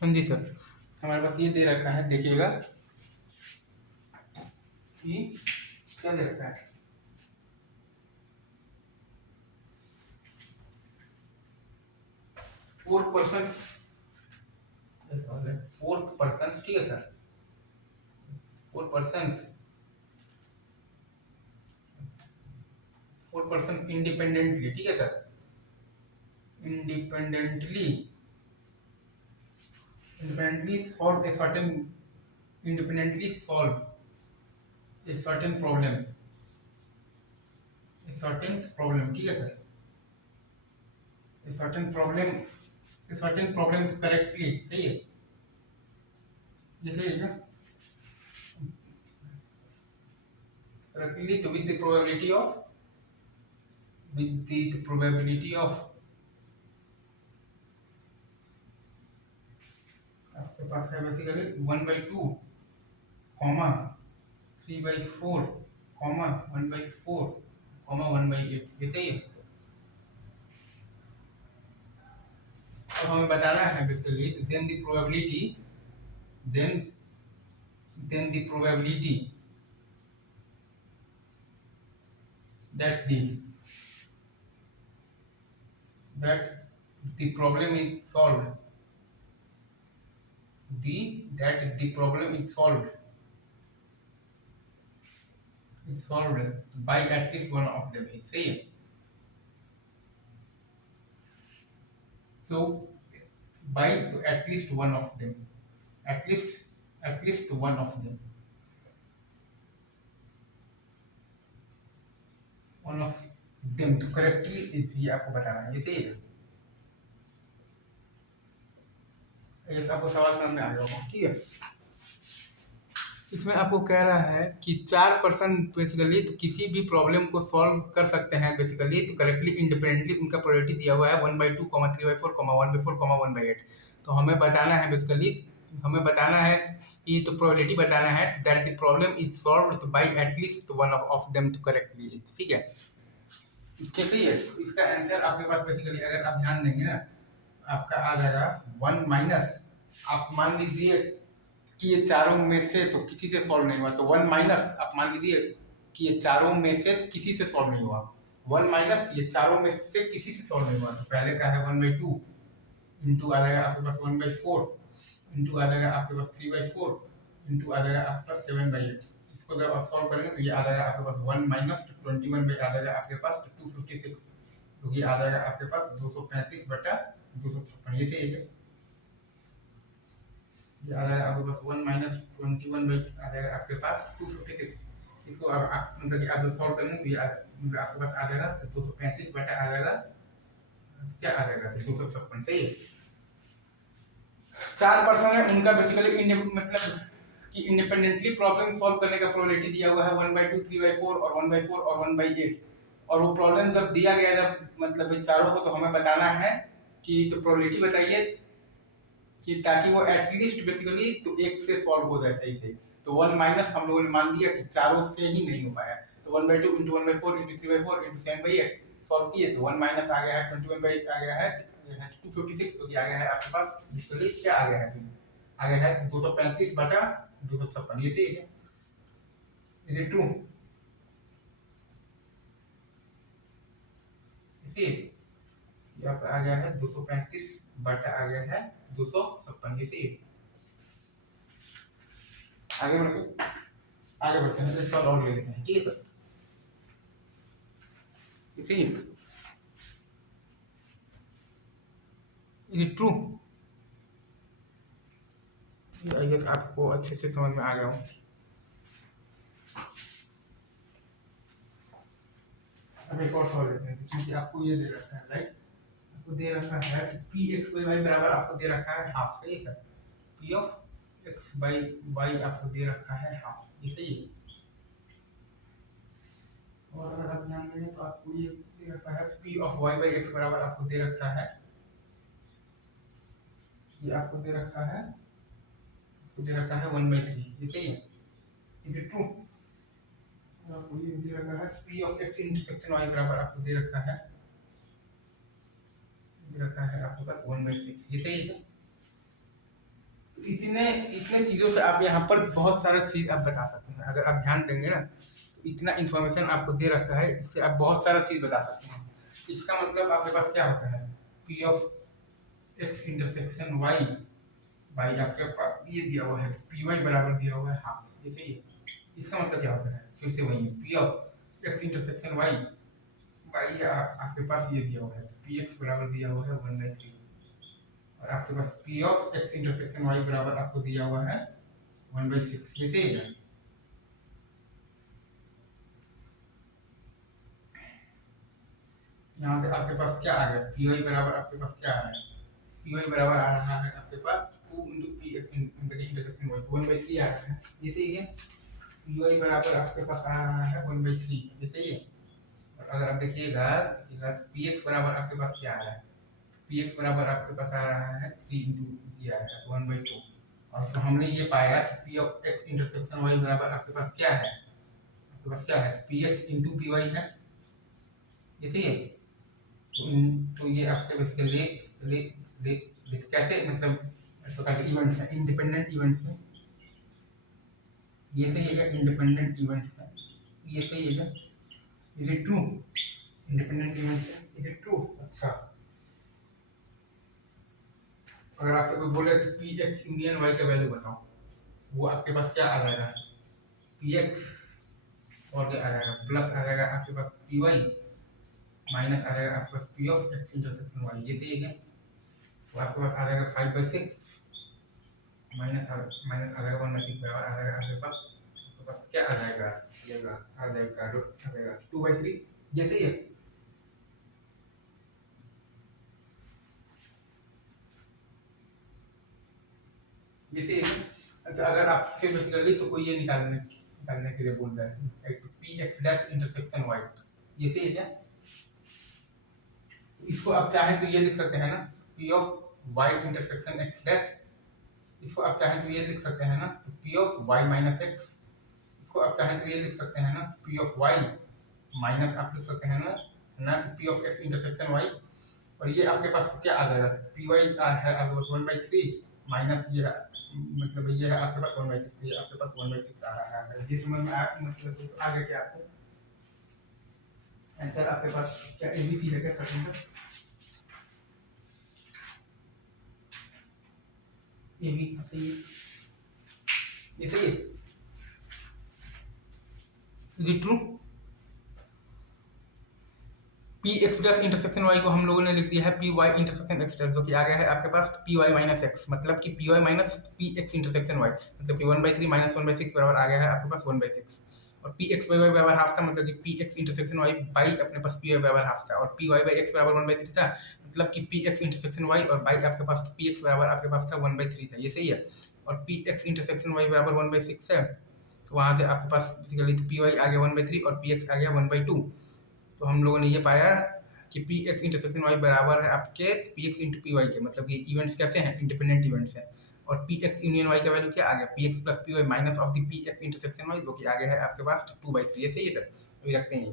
हाँ जी सर, हमारे पास ये दे रखा है, देखिएगा कि क्या दे रखा है। 4%, 4%, ठीक है सर, 4%, 4% इंडिपेंडेंटली, ठीक है sir, independently independently solve a certain independently solve a certain problem, ठीक है sir, a certain problem, a certain problem correctly, सही है, ये सही है क्या, correctly, तो with the probability of, with the probability of, आपके पास है बेसिकली 1/2 कॉमा 3/4 कॉमा 1/4 कॉमा 1/8, ये सही है। अब हमें बताना है basically, then the probability, then the probability that the problem is solved, that the problem is solved by at least one of them, सही है। तो by तो at least one of them, at least one of them, one of them तो correctly ये आपको बताना है, ये सही है। ये आपको सवाल समझ में आ गया होगा, ठीक है। इसमें आपको कह रहा है कि 4% बेसिकली तो किसी भी प्रॉब्लम को सॉल्व कर सकते हैं बेसिकली, तो करेक्टली इंडिपेंडेंटली उनका प्रोबेबिलिटी दिया हुआ है 1/2 3/4 1/4 1/8। तो हमें बताना है बेसिकली, हमें बताना है कि तो प्रोबेबिलिटी बताना है that the problem is solved bye at least one of them तो करेक्टली, ठीक है। कैसे ही है इसका आंसर आपके पास बेसिकली, अगर आप ध्यान देंगे ना, आपका आ जाएगा 1 माइनस, आप मान लीजिए कि ये चारों में से तो किसी से सॉल्व नहीं हुआ, तो 1 माइनस आप मान लीजिए कि ये चारों में से तो किसी से सॉल्व नहीं हुआ, 1 माइनस ये चारों में से किसी से सॉल्व नहीं हुआ, तो पहले का है 1/2 इंटू आ जाएगा आपके पास 1/4 इंटू आ जाएगा आपके पास 3/4 इंटू आ जाएगा आपके पास 7/8। इसको जब आप सॉल्व करेंगे तो ये आ जाएगा आपके पास 1 माइनस 21 आ जाएगा आपके पास 256, तो ये आ जाएगा आपके पास 235/256, ये सही है। ये आ जाएगा आपके पास 1 माइनस 21 आ जाएगा आपके पास 256। इसको अब आप मतलब कि आप सॉल्व करेंगे तो ये आपके पास आ जाएगा 235 आ जाएगा, क्या आ जाएगा 256, सही है। 4% है उनका बेसिकली मतलब कि इंडिपेंडेंटली प्रॉब्लम सॉल्व करने का प्रोबेबिलिटी दिया हुआ है 1/2 3/4 और 1/4 और 1/8, और वो प्रॉब्लम जब दिया गया जब मतलब चारों को, तो हमें बताना है कि तो प्रोबेबिलिटी बताइए कि ताकि वो एटलीस्ट बेसिकली तो एक से सॉल्व हो जाए सही से। तो 1 माइनस हम लोगों ने मान लिया कि चारों से ही नहीं हो पाया, तो 1/2 इंटू 1/4 इंटू 3/4 इंटू 7/8 सॉल्व किए, तो 1 माइनस आ गया है 21 आ गया है 256, तो आ गया है आपके पास बेसिकली क्या आ गया है, आ गया है 235/256, ये सही है। Is it true? इसी यहाँ पे आ गया है 235 आ गया है 256, ये सही है। आगे बढ़ते आगे बढ़ते हैं, एक सवाल और ले लेते हैं, ठीक है सर। इसी इज ट्रू, आई गेस आपको अच्छे से समझ में आ गया हो। अब एक और सवाल लेते हैं, क्योंकि आपको ये दे रखा है राइट, आपको दे रखा है पी एक्स बाई वाई बराबर आपको दे रखा है हाफ, सही है sir. P of X by Y आपको दे रखा है हाफ, ये सही है। और अगर आप ध्यान दें तो आपको ये दे रखा है P of Y by X बराबर आपको दे रखा है, ये आपको दे रखा है, आपको दे रखा है 1/3, ये सही है। Is it true? आपको ये दे रखा है P of X intersection Y बराबर आपको दे रखा है आपके पास 1/6, ये सही है। इतने इतने चीज़ों से आप यहाँ पर बहुत सारा चीज़ आप बता सकते हैं। अगर आप ध्यान देंगे ना, तो इतना इन्फॉर्मेशन आपको दे रखा है, इससे आप बहुत सारा चीज़ बता सकते हैं। इसका मतलब आपके पास क्या होता है, P of X intersection Y by आपके पास ये दिया हुआ है पी वाई बराबर दिया हुआ है हाफ, ये सही है। इसका मतलब क्या होता है, फिर से वही P of X intersection Y by आपके पास ये दिया हुआ है पी एक्स बराबर दिया हुआ है 1/3, और आपके पास P of X intersection Y बराबर आपको दिया हुआ है 1/6, ये सही है। यहाँ से आपके पास क्या आ गया, पी वाई बराबर आपके पास क्या आ रहा है, पी वाई बराबर आ रहा है आपके पास 2 into P X intersection Y 1/3 आ रहा है, ये सही है। पी वाई बराबर आपके पास आ रहा है 1/3, ये सही है। और अगर आप देखिएगा पी एक्स बराबर आपके पास क्या आ रहा है, पी एक्स बराबर आपके पास आ रहा है 3 इंटू ये आ रहा है 1/2, और तो हमने ये पाया कि P of X intersection Y बराबर आपके पास क्या है, आपके पास क्या है P X into P Y है, ये सही है। तो ये आपके बेसिकली कैसे मतलब इस प्रकार के इवेंट्स हैं, इंडिपेंडेंट इवेंट्स हैं, ये सही है, इंडिपेंडेंट इवेंट्स हैं, ये सही है, is it true, independent events है, इज इट ट्रू। अच्छा, अगर आपसे कोई बोले कि पी एक्स यूनियन वाई का वैल्यू बताओ, वो आपके पास क्या आ जाएगा, पी एक्स और क्या आ जाएगा प्लस आ जाएगा आपके पास पी वाई माइनस आ जाएगा आपके पास P of X intersection Y, ये सही है। तो आपके पास आ जाएगा 5/6 माइनस आ जाएगा 1/6 बराबर आ जाएगा आपके पास क्या आ जाएगा, आ जाएगा 2/3, ये सही है। ये सही है। अच्छा, अगर आपसे बेसिकली तो कोई ये निकालने के लिए बोल रहा है P X dash intersection Y, ये सही है क्या। इसको आप चाहें तो ये लिख सकते हैं ना, P of Y intersection X dash, इसको आप चाहें तो ये लिख सकते हैं ना P of Y minus X, इसको आप चाहें तो ये लिख सकते हैं ना पी ऑफ वाई माइनस आप लिख सकते हैं ना P of X intersection Y, और ये आपके पास क्या आ जाएगा पी वाई है आपके पास 1/3 माइनस ये मतलब ये है आपके पास 1/6, ये आपके पास 1/6 आ रहा है। ये समझ में आया मतलब तो आगे क्या आपको आंसर आपके पास क्या एबीसी है क्या क्वेश्चन का, ये भी सही है, ये सही है, is it true. P X dash intersection Y को हम लोगों ने लिख दिया है P Y intersection X dash, जो कि आ गया है आपके पास पी वाई माइनस एक्स, मतलब कि P Y minus P X intersection Y, मतलब कि 1/3 माइनस 1/6 बराबर आ गया है आपके पास 1/6, और पी एक्स वाई बराबर हाफ था, मतलब कि P X intersection Y by अपने पास पी वाई बराबर हाफ था, और पी वाई बाई एक्स बराबर 1/3 था, मतलब कि पी एक्स इंटरसेक्शन वाई और बाई आपके पास पी एक्स बराबर आपके पास था 1/3 था, ये सही है। और पी एक्स इंटरसेक्शन वाई बराबर 1/6 है, तो वहाँ से आपके पास बेसिकली पी वाई आ गया 1/3 और पी एक्स आ गया 1/2, तो हम लोगों ने ये पाया कि पी एक्स इंटरसेक्शन वाई बराबर है आपके P X into P Y के, मतलब कि इवेंट्स कैसे हैं, इंडिपेंडेंट इवेंट्स हैं। और पी एक्स यूनियन वाई का वैल्यू क्या आ गया, P X plus P Y minus of the P X intersection Y, जो कि आ गया है आपके पास 2/3, ये सही है सर, अभी रखते हैं।